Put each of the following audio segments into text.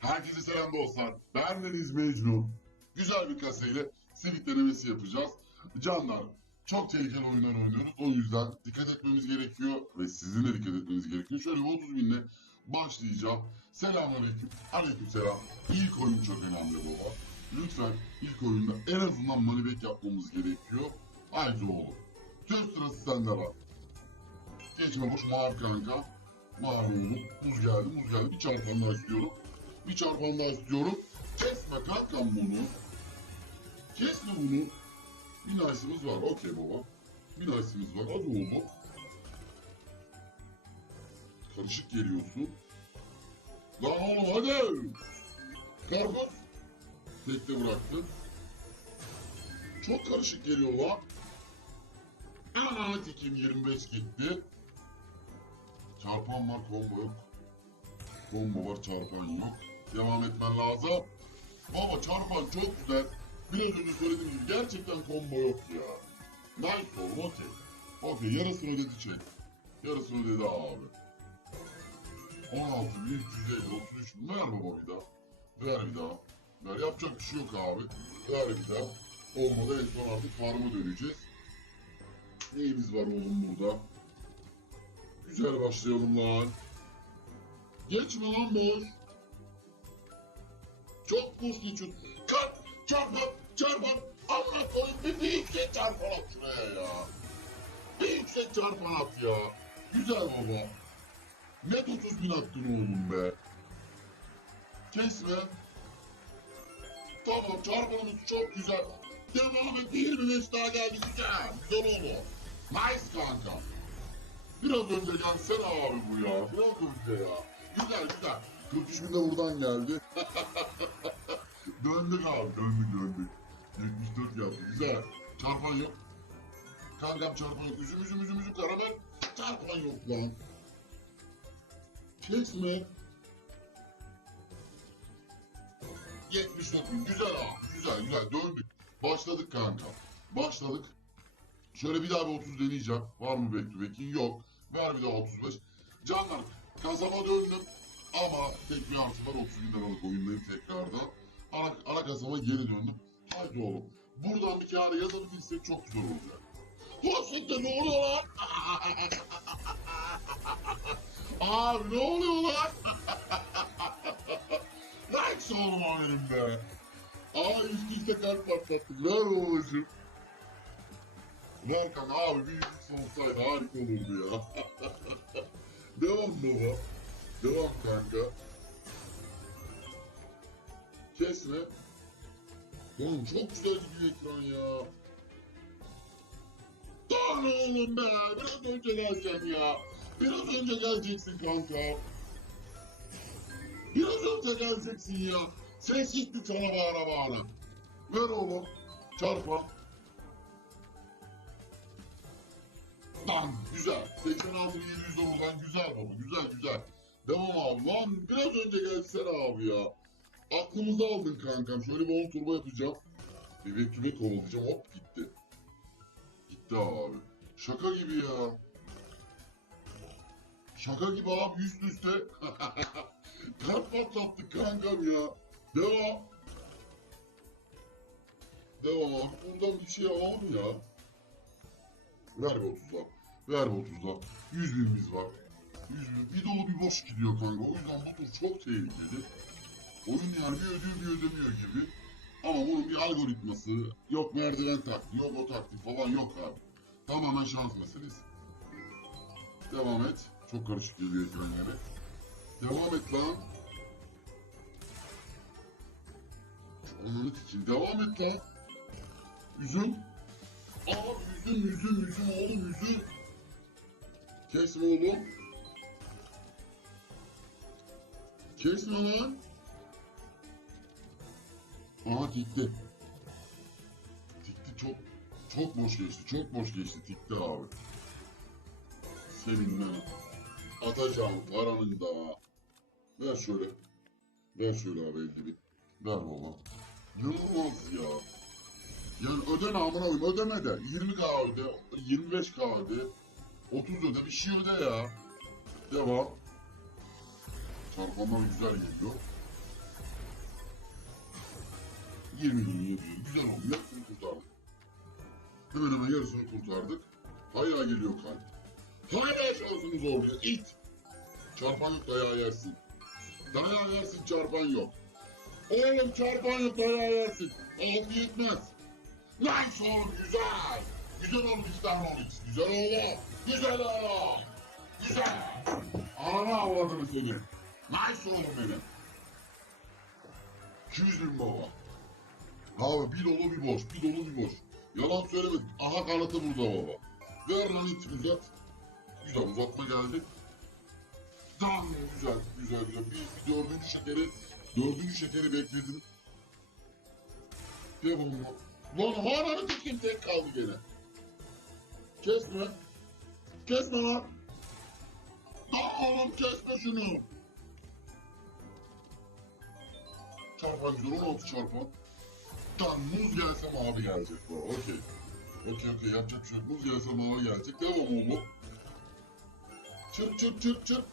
Herkese selam dostlar. Ben Deniz Mecnun. Güzel bir kaseyle silik denemesi yapacağız. Canlar çok tehlikeli oyunlar oynuyoruz. O yüzden dikkat etmemiz gerekiyor ve sizin de dikkat etmeniz gerekiyor. Şöyle bir 30 binle başlayacağım. Selamünaleyküm. Aleykümselam. İlk oyun çok önemli baba. Lütfen ilk oyunda en azından money yapmamız gerekiyor. Haydi oğlum. Söz sırası sende var. Geçme boş mavi kanka. Mavi oğlum. Buz geldi buz geldi. Bir çarpan daha istiyorum. Bir çarpan daha istiyorum. Kesme kankam bunu. Kesme bunu. Bir nice'ımız var. Okey baba. Bir nice'ımız var. Hadi oğlum. Karışık geliyorsun. Lan oğlum hadi. Karpuz. Tekte bıraktım. Çok karışık geliyor lan. Aman tekim 25 gitti. Çarpan var combo yok. Combo var çarpan yok. Devam etmen lazım. Baba çarpan çok güzel. Biraz önce söylediğim gibi gerçekten combo yok ya. Nice oğlum okey. Okey yarısını ödedi çek. Yarısını ödedi abi. 16 350 33 ver baba bir daha. Ver bir daha. Ver yapacak bir şey yok abi. Ver bir daha. Olmadı en son artık farm'a döneceğiz. Neyimiz var oğlum burada? Güzel başlayalım lan. Geçme lan boş. Çok geçiyorsun. Kalk! Çarpan! Çarpan! Amına koyayım bir, bir yüksek çarpan at şuraya ya. Bir yüksek çarpan at ya. Güzel baba. Net 30 bin attın oğlum be. Kesme. Tamam çarpanımız çok güzel. Devam et 25 daha geldi güzel. Güzel oldu. Nice kanka. Biraz önce gelsene abi bu ya. Biraz önce ya. Güzel güzel. 43 bin de buradan geldi. döndük abi döndük döndük. 74 yaptı. Güzel. Çarpan yok. Kankam çarpan yok. Üzüm üzüm üzüm üzüm karamel. Çarpan yok lan. Kesme. 74 bin. Güzel abi. Güzel güzel. Döndük. Başladık kanka. Başladık. Şöyle bir daha bir 30 deneyeceğim. Var mı bekli bekin? Yok. Ver bir daha 35. Canlar kasaba döndüm. Ama tek bir artı var 30 bin liralık oyundayım tekrardan. Ana, ana kasama geri döndüm. Haydi oğlum. Buradan bir kağıda yazabilirsek çok güzel olacak. Hoşçakal ne oluyor lan? Abi ne oluyor lan? Nice oğlum amirim be. Aa üst üste kalp patlattık. Ver babacım. Volkan abi bir yüzük olsaydı harika olurdu ya. Devam baba. Devam kanka. Kesme. Oğlum çok güzel gidiyor ekran ya. Ne oğlum be? Biraz önce geleceksin ya. Biraz önce geleceksin kanka. Biraz önce geleceksin ya. Ses gitti sana bağıra bağıra. Ver oğlum. Çarpan. Lan güzel. 86 700 oradan güzel baba. Güzel güzel. Devam abi. Lan biraz önce gelsene abi ya. Aklımızı aldın kankam. Şöyle bir 10 turbo yapacağım. Bebek tübek kovalayacağım. Hop gitti. Gitti abi. Şaka gibi ya. Şaka gibi abi üst üste. Kalp patlattık kankam ya. Devam. Devam abi. Buradan bir şey alalım ya. Ver be 30'la. Ver be 30'la. 100 binimiz var. 100 bin. Bir dolu bir boş gidiyor kanka. O yüzden bu tur çok tehlikeli. Oyun yani bir ödüyor bir ödemiyor gibi. Ama bunun bir algoritması, yok merdiven taktiği, yok o taktiği falan yok abi. Tamamen şans meselesi. Devam et. Çok karışık geliyor ekran. Devam et lan. Ananı tikeyim. Devam et lan. Üzüm. Aa üzüm üzüm üzüm oğlum üzüm. Kesme oğlum. Kesme lan. Aha tikti. Tikti çok çok boş geçti. Çok boş geçti tikti abi. Senin ben atacağım paranın da. Ver şöyle. Ver şöyle abi 50 bin. Ver baba. Yılmaz ya. Yani ödeme amına koyayım ödeme de. 20k öde, 25k öde, 30 öde bir şey öde ya. Devam. Çarpanlar güzel geliyor. 20 milyon ediyor. Güzel. Yarısını kurtardık. Hemen hemen yarısını kurtardık. Hala geliyor kalp. Hala şansını zorluyor. İt. Çarpan yok dayağı yersin. Dayağı yersin çarpan yok. Oğlum çarpan yok dayağı yersin. Altı yetmez. Nice oğlum güzel. Güzel oğlum İstanbul. Güzel oğlum. Güzel oğlum. Güzel. Ananı avladını seni. Nice oğlum benim. 200 bin baba. Abi bir dolu bir boş, bir dolu bir boş. Yalan söyleme. Aha kanıtı burada baba. Ver lan it uzat. Güzel uzatma geldi. Tamam güzel, güzel, güzel. Bir, bir dördüncü şekeri, dördüncü şekeri bekledim. Devamlı. Lan hala tutayım tek kaldı gene. Kesme. Kesme lan. Lan oğlum kesme şunu. Çarpan güzel 16 çarpan. Tamam muz gelse mavi gelecek bu. Okey. Okey okey yapacak bir şey yok. Muz gelse mavi gelecek. Devam oğlum. Çırp çırp çırp çırp.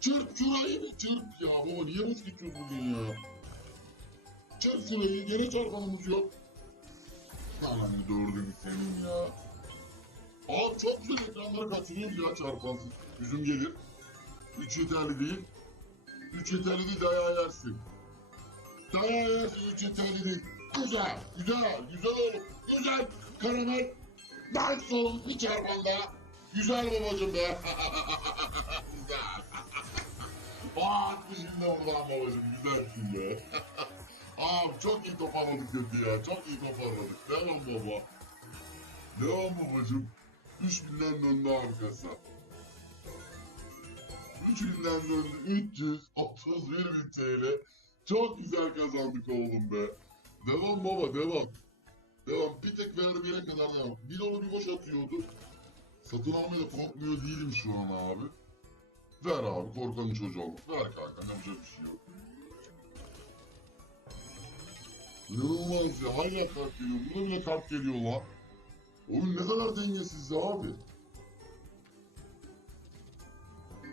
Çırp şurayı çırp ya. Baba niye boş geçiyoruz bugün ya? Çırp şurayı. Gene çarpanımız yok. Anam dördün senin ya. Abi çok güzel ekranları kaçırıyoruz ya çarpansız. Yüzüm gelir. Üç yeterli değil. Üç yeterli değil dayağı yersin. Üç yeterli değil. Güzel, güzel, güzel oğlum. Güzel, karamel. Nice oğlum bir çarpan daha. Güzel babacım be. güzel. Aa, şimdi oradan babacım güzelsin be. Abi çok iyi toparladık kötü ya. Çok iyi toparladık. Devam baba. Devam babacım. 3000'den döndü abi kasa. 3000'den döndü 331 bin TL. Çok güzel kazandık oğlum be. Devam baba devam. Devam. Bir tek vermeye kadar devam. Bir onu bir boş atıyordu. Satın almaya da korkmuyor değilim şu an abi. Ver abi korkanın çocuğu. Ver kanka ne yapacak bir şey yok. İnanılmaz ya. Hala kart geliyor. Buna bile kart geliyor lan. Oyun ne kadar dengesiz abi.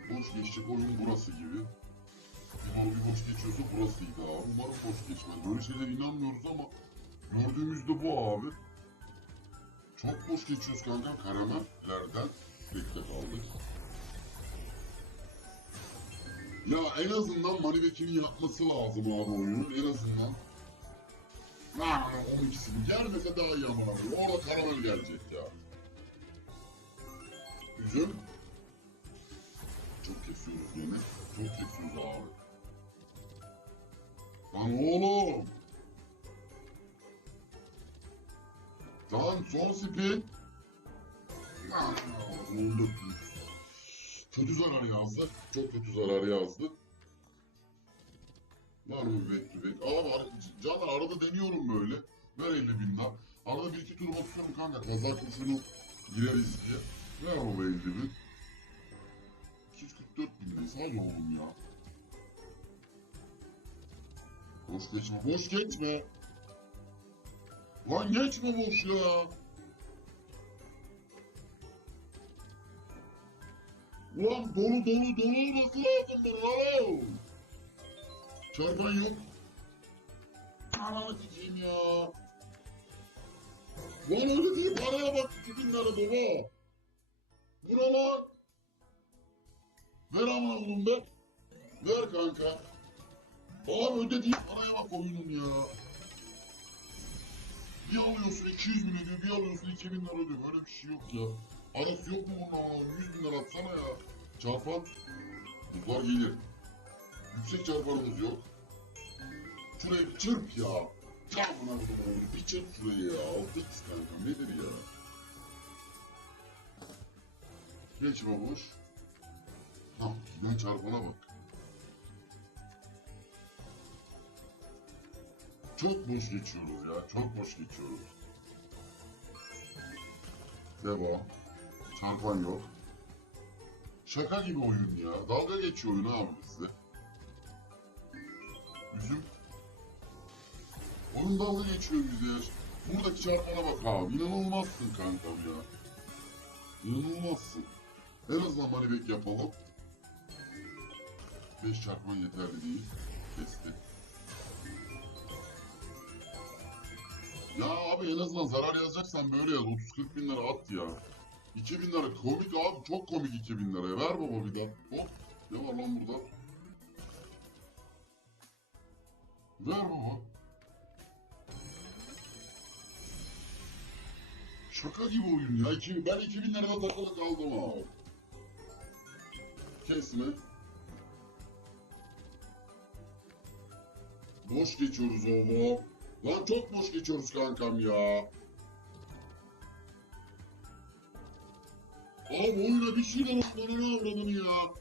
Boş geçecek oyun burası gibi. Bir, bir boş geçiyorsa burasıydı abi. Umarım boş geçmez. Böyle şeylere inanmıyoruz ama gördüğümüz de bu abi. Çok boş geçiyoruz kanka karamellerden. Bekle kaldık. Ya en azından Manivek'in yapması lazım abi oyunun. En azından. Ha, onun ikisini gelmese daha iyi ama abi. Orada karamel gelecek ya. Üzüm. Çok kesiyoruz yine. Çok kesiyoruz abi. Lan oğlum. Lan son spin. Lan, 14 Kötü zarar yazdı. Çok kötü zarar yazdı. Var mı bek tübek? Abi ar- Caner arada deniyorum böyle. Ver 50 bin lira. Arada bir iki tur basıyorum kanka. Kaza kurşunu gireriz diye. Ver baba 50 bin. 244 bin. Sadece oğlum ya. Boş geçme. Boş geçme. Lan geçme boş ya. Ulan dolu dolu dolu olması lazım bana. Alo. Çarpan yok. Ananı sikeyim ya. Lan öyle değil paraya bak 2000 lira baba. Bu ne lan? Ver amına oğlum be. Ver kanka. Abi öde değil paraya bak oyunun ya. Bir alıyorsun 200 bin ödüyor, bir alıyorsun 2000 lira ödüyor. Böyle bir şey yok ya. Arası yok mu bunun? 100 bin lira atsana ya. Çarpan. Bunlar gelir. Yüksek çarpanımız yok. Şurayı bir çırp ya. Buna koyayım, bir çırp şurayı ya. Altı kanka nedir ya? Geç babuş. Lan giden çarpana bak. Çok boş geçiyoruz ya. Çok boş geçiyoruz. Devam. Çarpan yok. Şaka gibi oyun ya. Dalga geçiyor oyun abi bizde. Üzüm. Oyun dalga geçiyor bize ya. Buradaki çarpana bak abi. İnanılmazsın kankam ya. İnanılmazsın. En azından manibek yapalım. 5 çarpman yeterli değil. Kestik. Abi en azından zarar yazacaksan böyle yaz. 30-40 bin lira at ya. 2000 lira komik abi. Çok komik 2000 liraya. Ver baba bir daha. Hop. Ne var lan burada? Ver baba. Şaka gibi oyun ya. 2000, ben 2000 lirada takılı kaldım abi. Kesme. Boş geçiyoruz oğlum. Lan çok boş geçiyoruz kankam ya. Abi oyuna bir şeyler atmanı avradın ya.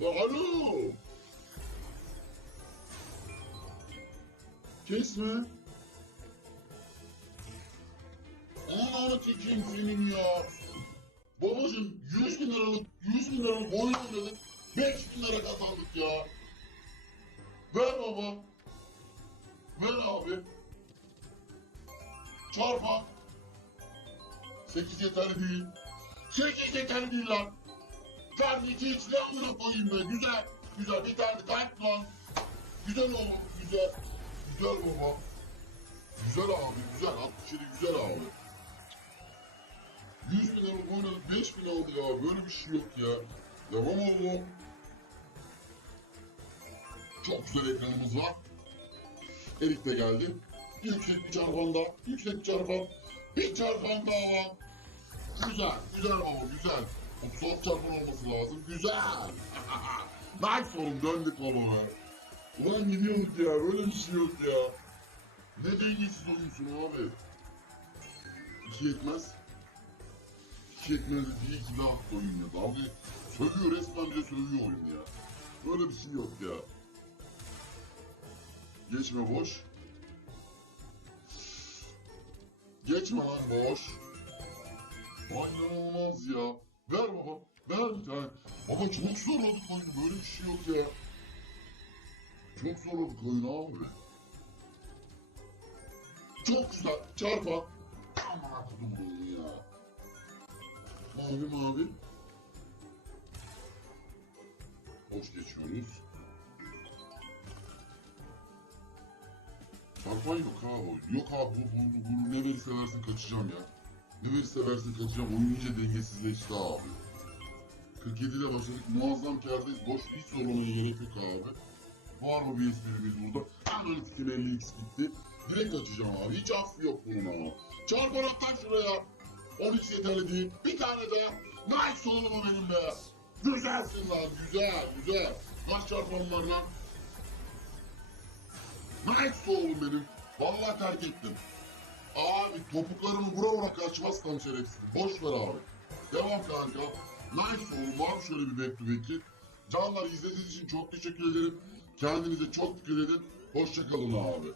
Ya alo. Kesme. Ananı çekeyim senin ya. Babacım 100 bin liralık 100 bin liralık oyun oynadık. 5 bin lira kazandık ya. Ver baba. Ver abi. Çarpma. 8 yeterli değil. 8 yeterli değil lan. Sen 2 x ne amına koyayım be. Güzel. Güzel. Bir tane kalp lan. Güzel oğlum. Güzel. Güzel baba. Güzel abi. Güzel. 67 güzel abi. 100 bin lira oynadık 5 bin aldık abi. Böyle bir şey yok ya. Devam oğlum. Çok güzel ekranımız var. Erik de geldi. Yüksek bir çarpan daha. Yüksek bir çarpan. Bir çarpan daha. Güzel. Güzel baba güzel. 36 çarpan olması lazım. Güzel. nice oğlum döndük baba be. Ulan gidiyorduk ya. Böyle bir şey yok ya. Ne dengesiz oyunsun abi. İki yetmez. İki yetmez de değil ki daha oyun ya. Dalga sövüyor resmen bize sövüyor oyun ya. Böyle bir şey yok ya. Geçme boş. Geçme lan boş. Ay inanılmaz ya. Ver baba. Ver bir tane. Baba çok zorladık oyunu. Böyle bir şey yok ya. Çok zorladık oyunu abi. Çok güzel. Çarpa. Aman akıdım bunu ya. Mavi mavi. Boş geçiyoruz. Çarpan yok abi. Yok abi bu, bu, bu, ne verirse versin kaçacağım ya. Ne verirse versin kaçacağım. Oyun iyice dengesizleşti abi. 47'de başladık. Muazzam kârdayız. Boş hiç zorlamaya gerek yok abi. Var mı bir esprimiz burada? Hemen tikim 50x gitti. Direkt açacağım abi. Hiç affı yok bunun ama. Çarpan attan şuraya. 13 yeterli değil. Bir tane daha. Nice oğlum o benim be. Güzelsin lan. Güzel güzel. Kaç çarpan var lan? Nice oğlum benim. Vallahi terk ettim. Abi topuklarımı vura vura kaçmaz şerefsiz. Boş ver abi. Devam kanka. Nice oğlum var mı şöyle bir back to back'i? Canlar izlediğiniz için çok teşekkür ederim. Kendinize çok dikkat edin. Hoşçakalın abi.